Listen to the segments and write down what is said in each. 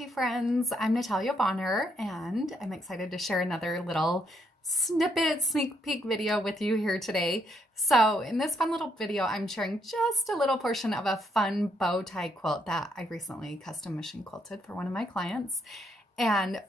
quilty friends, I'm Natalia Bonner and I'm excited to share another little sneak peek video with you here today. So in this fun little video, I'm sharing just a little portion of a fun bow tie quilt that I recently custom machine quilted for one of my clients. And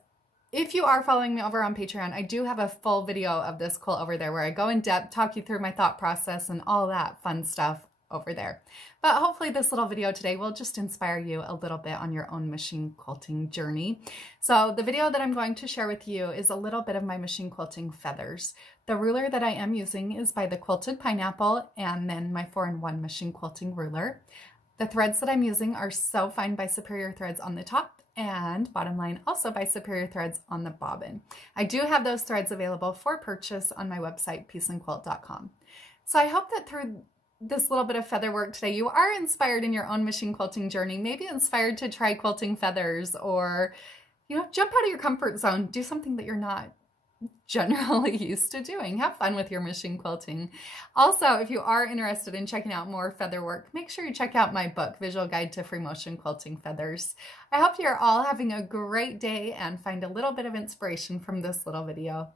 if you are following me over on Patreon, I do have a full video of this quilt over there where I go in depth, talk you through my thought process and all that fun stuff over there. But hopefully this little video today will just inspire you a little bit on your own machine quilting journey. So the video that I'm going to share with you is a little bit of my machine quilting feathers. The ruler that I am using is by the Quilted Pineapple and then my 4-in-1 machine quilting ruler. The threads that I'm using are So Fine by Superior Threads on the top and bottom line also by Superior Threads on the bobbin. I do have those threads available for purchase on my website, peaceandquilt.com. So I hope that through this little bit of feather work today, you are inspired in your own machine quilting journey, maybe inspired to try quilting feathers or, jump out of your comfort zone, do something that you're not generally used to doing. Have fun with your machine quilting. Also, if you are interested in checking out more feather work, make sure you check out my book, Visual Guide to Free Motion Quilting Feathers. I hope you're all having a great day and find a little bit of inspiration from this little video.